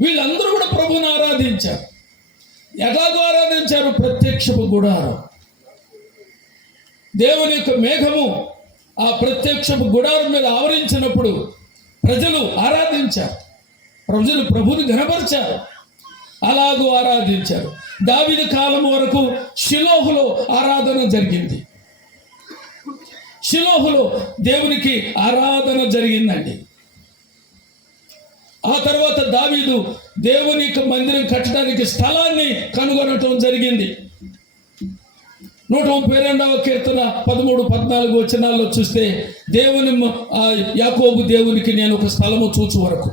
వీళ్ళందరూ కూడా ప్రభుని ఆరాధించారు. ఎలాగో ఆరాధించారు? ప్రత్యక్షపు గుడారం, దేవుని యొక్క మేఘము ఆ ప్రత్యక్షపు గుడారం మీద ఆవరించినప్పుడు ప్రజలు ఆరాధించారు, ప్రజలు ప్రభుని ఘనపరిచారు. అలాగూ ఆరాధించారు. దావీదు కాలం వరకు షిలోహులో ఆరాధన జరిగింది. షిలోహులో దేవునికి ఆరాధన జరిగిందండి. ఆ తర్వాత దావీదు దేవుని యొక్క మందిరం కట్టడానికి స్థలాన్ని కనుగొనటం జరిగింది. 132వ కీర్తన 13-14 వచనాల్లో చూస్తే, దేవుని యాకోబు దేవునికి నేను ఒక స్థలము చూచు వరకు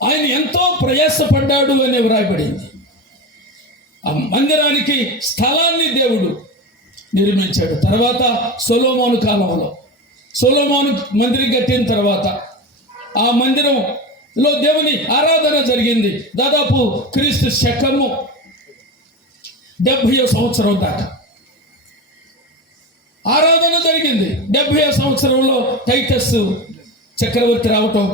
ఆయన ఎంతో ప్రయాసపడ్డాడు అని వ్రాయబడింది. ఆ మందిరానికి స్థలాన్ని దేవుడు నిర్మించాడు. తర్వాత సొలొమోను కాలంలో సొలొమోను మందిరం కట్టిన తర్వాత ఆ మందిరంలో దేవుని ఆరాధన జరిగింది. దాదాపు క్రీస్తు శకము 70వ సంవత్సరం దాకా ఆరాధన జరిగింది. 70వ సంవత్సరంలో టైటస్ చక్రవర్తి రావటం,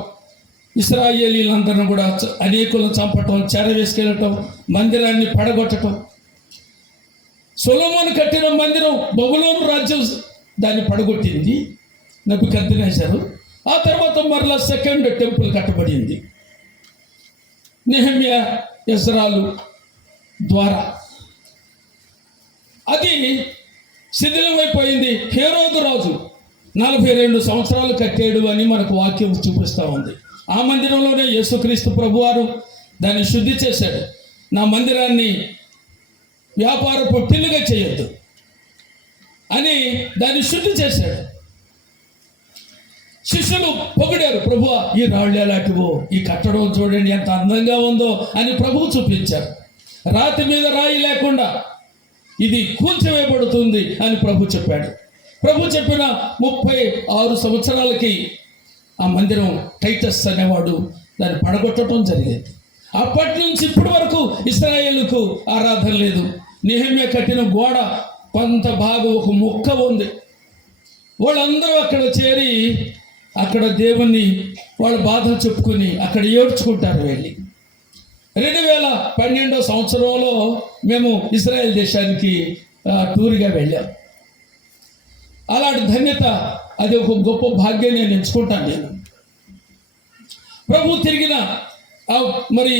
ఇశ్రాయేలీలందరిని కూడా అనేకులను చంపటం, చెరవేసుకెళ్ళటం, మందిరాన్ని పడగొట్టడం. సొలొమోను కట్టిన మందిరం బబులోను రాజ్యం దాన్ని పడగొట్టింది, నెబుకద్నెజరు. ఆ తర్వాత మరలా సెకండ్ టెంపుల్ కట్టబడింది నెహెమ్యా ఎజ్రాలు ద్వారా. అది శిథిలమైపోయింది. హేరోదు రాజు 42 సంవత్సరాలు కట్టాడు అని మనకు వాక్యం చూపిస్తూ ఉంది. ఆ మందిరంలోనే యేసుక్రీస్తు ప్రభువారు దాన్ని శుద్ధి చేశాడు. నా మందిరాన్ని వ్యాపార పొట్టిల్లుగా చేయొద్దు అని దాన్ని శుద్ధి చేశాడు. శిష్యులు పొగిడారు, ప్రభువా ఈ రాళ్ళు ఎలాంటివో, ఈ కట్టడం చూడండి ఎంత అందంగా ఉందో అని ప్రభువు చూపించారు. రాతి మీద రాయి లేకుండా ఇది కూల్చివేయబడుతుంది అని ప్రభు చెప్పాడు. ప్రభు చెప్పిన 36 సంవత్సరాలకి ఆ మందిరం టైటస్ అనేవాడు దాన్ని పడగొట్టడం జరిగింది. అప్పటి నుంచి ఇప్పటి వరకు ఇశ్రాయేలుకు ఆరాధన లేదు. నెహెమ్యా కట్టిన గోడ కొంత భాగం ఒక ముక్క ఉంది. వాళ్ళందరూ అక్కడ చేరి అక్కడ దేవుణ్ణి వాళ్ళ బాధలు చెప్పుకుని అక్కడ ఏడ్చుకుంటారు వెళ్ళి. 2012 సంవత్సరంలో మేము ఇజ్రాయెల్ దేశానికి టూర్గా వెళ్ళాం. అలాంటి ధన్యత, అది ఒక గొప్ప భాగ్యం నేను ఎంచుకుంటాను. నేను ప్రభు తిరిగిన మరి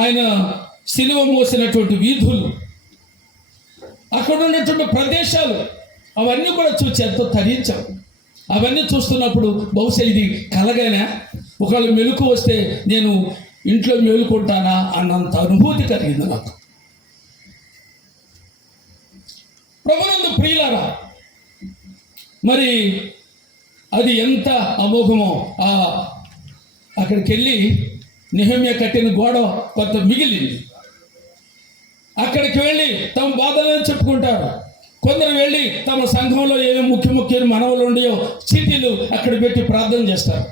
ఆయన సిలువ మోసినటువంటి వీధులు, అక్కడ ఉన్నటువంటి ప్రదేశాలు, అవన్నీ కూడా చూసి ఎంతో తరించాం. అవన్నీ చూస్తున్నప్పుడు బహుశా ఇది కలగానే, ఒకవేళ మెలకు వస్తే నేను ఇంట్లో మేలుకుంటానా అన్నంత అనుభూతి కలిగింది నాకు. ప్రభునందు ప్రియులారా, మరి అది ఎంత అమోఘమో. అక్కడికి వెళ్ళి నెహెమ్యా కట్టిన గోడ కొంత మిగిలింది. అక్కడికి వెళ్ళి తమ బాధలను చెప్పుకుంటారు. కొందరు వెళ్ళి తమ సంఘంలో ఏమేమి ముఖ్య మనవలు ఉండయో చీటీలు అక్కడ పెట్టి ప్రార్థన చేస్తారు.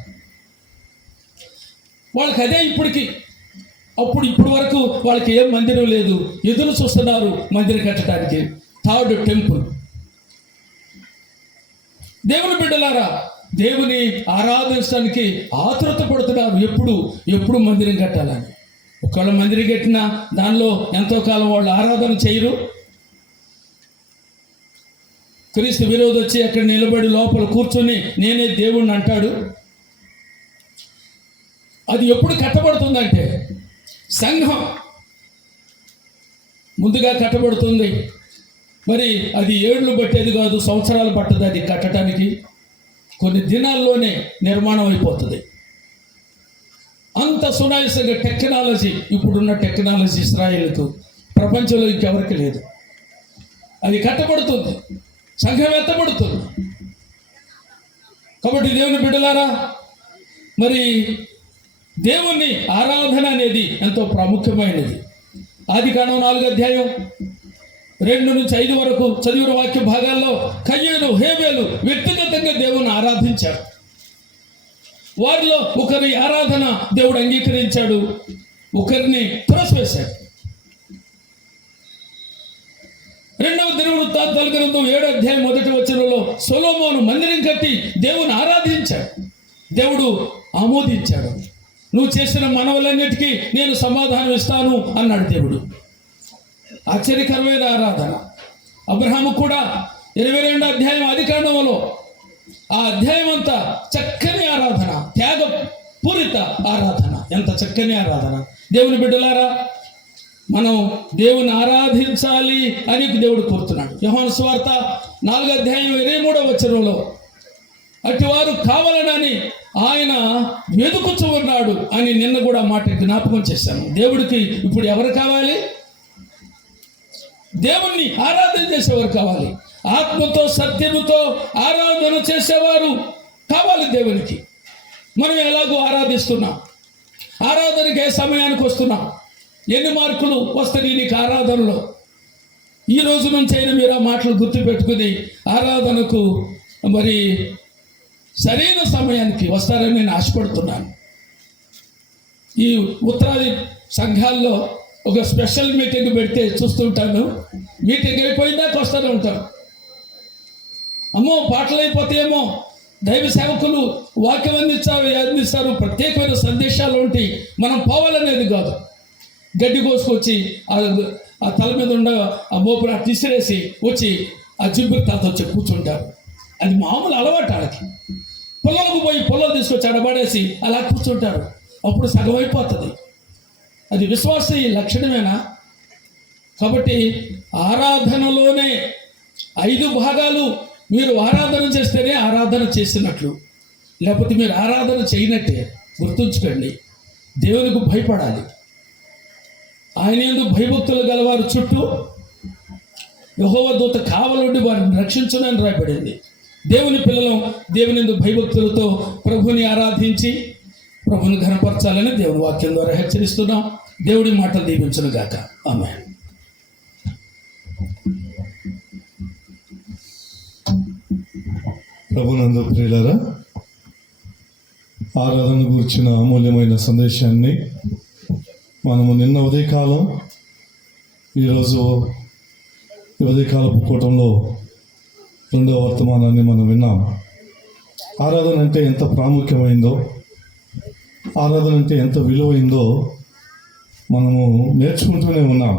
వాళ్ళకి అదే ఇప్పుడు వరకు వాళ్ళకి ఏం మందిరం లేదు, ఎదురు చూస్తున్నారు మందిరం కట్టడానికి, థర్డ్ టెంపుల్. దేవుని బిడ్డలారా, దేవుని ఆరాధించడానికి ఆతృత పడుతున్నారు. ఎప్పుడు మందిరం కట్టాలని. ఒకవేళ మందిరం కట్టినా దానిలో ఎంతో కాలం వాళ్ళు ఆరాధన చేయరు. క్రీస్తు విరోధి వచ్చి అక్కడ నిలబడి లోపల కూర్చొని నేనే దేవుణ్ణి అంటాడు. అది ఎప్పుడు కట్టబడుతుందంటే, సంఘం ముందుగా కట్టబడుతుంది. మరి అది ఏళ్ళు పట్టేది కాదు, సంవత్సరాలు పట్టదు అది కట్టడానికి. కొన్ని దినాల్లోనే నిర్మాణం అయిపోతుంది. అంత సునాయాసంగా టెక్నాలజీ, ఇప్పుడున్న టెక్నాలజీ ఇశ్రాయేలుకు ప్రపంచంలో ఇంకెవరికి లేదు. అది కట్టబడుతుంది, సంఘం ఎత్తబడుతుంది. కాబట్టి దేవుని బిడ్డలారా, మరి దేవుని ఆరాధన అనేది ఎంతో ప్రాముఖ్యమైనది. ఆదికాండం 4వ అధ్యాయం 2 నుంచి 5 వరకు చదివిన వాక్య భాగాల్లో కయ్యేను, హేబేలు వ్యక్తిగతంగా దేవుని ఆరాధించారు. వారిలో ఒకరి ఆరాధన దేవుడు అంగీకరించాడు, ఒకరిని త్రోసివేశాడు. 2వ దినవృత్తాంతాల గ్రంథం 7వ అధ్యాయం 1వ వచనంలో సొలొమోను మందిరం కట్టి దేవుని ఆరాధించాడు. దేవుడు ఆమోదించాడు. నువ్వు చేసిన మనవలన్నిటికీ నేను సమాధానం ఇస్తాను అన్నాడు దేవుడు. ఆశ్చర్యకరమైన ఆరాధన. అబ్రహాము కూడా 22వ అధ్యాయం ఆదికాండంలో ఆ అధ్యాయం అంతా చక్కని ఆరాధన, త్యాగపూరిత ఆరాధన. ఎంత చక్కని ఆరాధన. దేవుని బిడ్డలారా, మనం దేవుని ఆరాధించాలి అని దేవుడు కోరుతున్నాడు. యోహాను సువార్త 4వ అధ్యాయం 23వ వచనంలో అటువారు కావాలని ఆయన వెదుకుచూ ఉన్నాడు అని నిన్న కూడా మాట జ్ఞాపకం చేశాను. దేవుడికి ఇప్పుడు ఎవరు కావాలి? దేవుణ్ణి ఆరాధన చేసేవారు కావాలి. ఆత్మతో సత్యముతో ఆరాధన చేసేవారు కావాలి దేవునికి. మనం ఎలాగో ఆరాధిస్తున్నాం, ఆరాధనకి ఏ సమయానికి వస్తున్నాం, ఎన్ని మార్కులు వస్తాయి నీకు ఆరాధనలో? ఈ రోజు నుంచి అయినా మీరు ఆ మాటలు గుర్తుపెట్టుకుని ఆరాధనకు మరి సరైన సమయానికి వస్తారని నేను ఆశపడుతున్నాను. ఈ ఉత్తరాది సంఘాల్లో ఒక స్పెషల్ మీటింగ్ పెడితే చూస్తుంటాను. మీటింగ్ అయిపోయిందాక వస్తూనే ఉంటారు. అమ్మో పాటలు అయిపోతాయేమో, దైవ సేవకులు వాక్యం అందిస్తారు, ప్రత్యేకమైన సందేశాలు ఉంటాయి. మనం పోవాలనేది కాదు. గడ్డి కోసుకొచ్చి ఆ తల మీద ఉండ ఆ మోపున తీసిరేసి వచ్చి ఆ జిబ్బు తలతో వచ్చి కూర్చుంటారు. అది మామూలు అలవాటు. వాళ్ళకి పొలాలకు పోయి పొలాలు తీసుకొచ్చి అడబడేసి అలా కూర్చుంటారు. అప్పుడు సగం అయిపోతుంది. అది విశ్వాస లక్షణమేనా? కాబట్టి ఆరాధనలోనే 5 భాగాలు మీరు ఆరాధన చేస్తేనే ఆరాధన చేసినట్లు, లేకపోతే మీరు ఆరాధన చేయనట్టే. గుర్తుంచుకోండి, దేవునికి భయపడాలి. ఆయన యందు భయభక్తులు గలవారు చుట్టూ యెహోవా దూత కావలుండి వారిని రక్షించునని రాయబడింది. దేవుని పిల్లలు దేవుని యందు భయభక్తులతో ప్రభుని ఆరాధించి ప్రభుని ఘనపరచాలని దేవుని వాక్యం ద్వారా హెచ్చరిస్తున్నాం. దేవుడి మాటలు దీవించును గాక. ఆమేన్. ప్రభునందు ప్రియులారా, ఆరాధన గురించిన అమూల్యమైన సందేశాన్ని మనము నిన్న ఉదయకాలం, ఈరోజు ఉదయకాలపు కూటంలో 2వ వర్తమానాన్ని మనం విన్నాం. ఆరాధన అంటే ఎంత ప్రాముఖ్యమైందో, ఆరాధన అంటే ఎంత విలువైందో మనము నేర్చుకుంటూనే ఉన్నాం.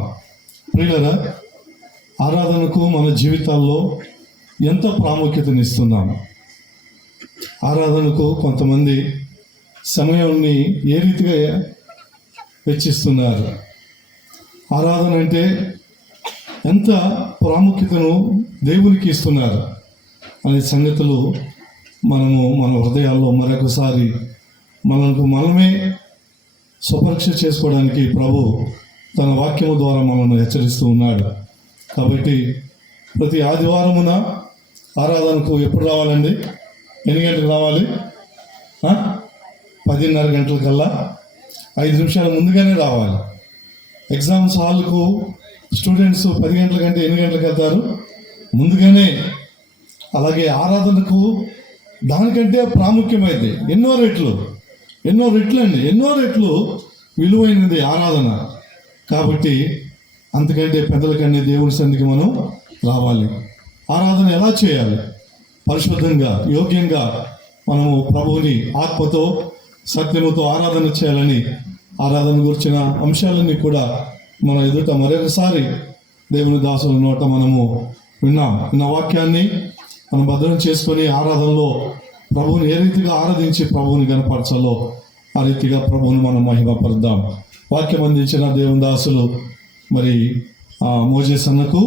ప్రియులారా, ఆరాధనకు మన జీవితాల్లో ఎంత ప్రాముఖ్యతనిస్తున్నాం. ఆరాధనకు కొంతమంది సమయాన్ని ఏ రీతిగా వెచ్చిస్తున్నారు. ఆరాధన అంటే ఎంత ప్రాముఖ్యతను దేవునికి ఇస్తున్నారు అనే సంగతులు మనము మన హృదయాల్లో మరొకసారి మనమే స్వపరీక్ష చేసుకోవడానికి ప్రభు తన వాక్యము ద్వారా మనల్ని హెచ్చరిస్తూ ఉన్నాడు. కాబట్టి ప్రతి ఆదివారమున ఆరాధనకు ఎప్పుడు రావాలండి? ఎన్ని గంటలకు రావాలి? 10:30 గంటలకల్లా 5 నిమిషాల ముందుగానే రావాలి. ఎగ్జామ్స్ హాల్కు స్టూడెంట్స్ 10 గంటల కంటే ఎన్ని గంటలకు వెళ్తారు? ముందుగానే. అలాగే ఆరాధనకు దానికంటే ప్రాముఖ్యమైంది ఎన్నో రెట్లు విలువైనది ఆరాధన. కాబట్టి అంతకంటే పెద్దలకన్నా దేవుని సన్నిధికి మనం రావాలి. ఆరాధన ఎలా చేయాలి? పరిశుద్ధంగా, యోగ్యంగా మనము ప్రభువుని ఆత్మతో సత్యముతో ఆరాధన చేయాలని ఆరాధన గురించిన అంశాలన్నీ కూడా మన ఎదుట మరొకసారి దేవుని దాసుల నోట మనము విన్న వాక్యాన్ని మనం భద్రం చేసుకొని ఆరాధనలో ప్రభువుని ఏ రీతిగా ఆరాధించి ప్రభువుని కనపరచాలో ఆ రీతిగా ప్రభువుని మనం మహిమపరుద్దాం. వాక్యం అందించిన దేవుని దాసులు మరి మోజేస్ అన్నకు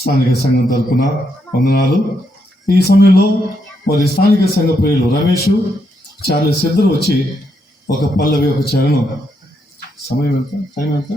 స్థానిక సంఘం తరపున వందనాలు. ఈ సమయంలో మరి స్థానిక సంఘ ప్రియులు రమేష్, చార్లెస్ ఇద్దరు వచ్చి ఒక పల్లవి, ఒక చరణం. టైం ఎంత?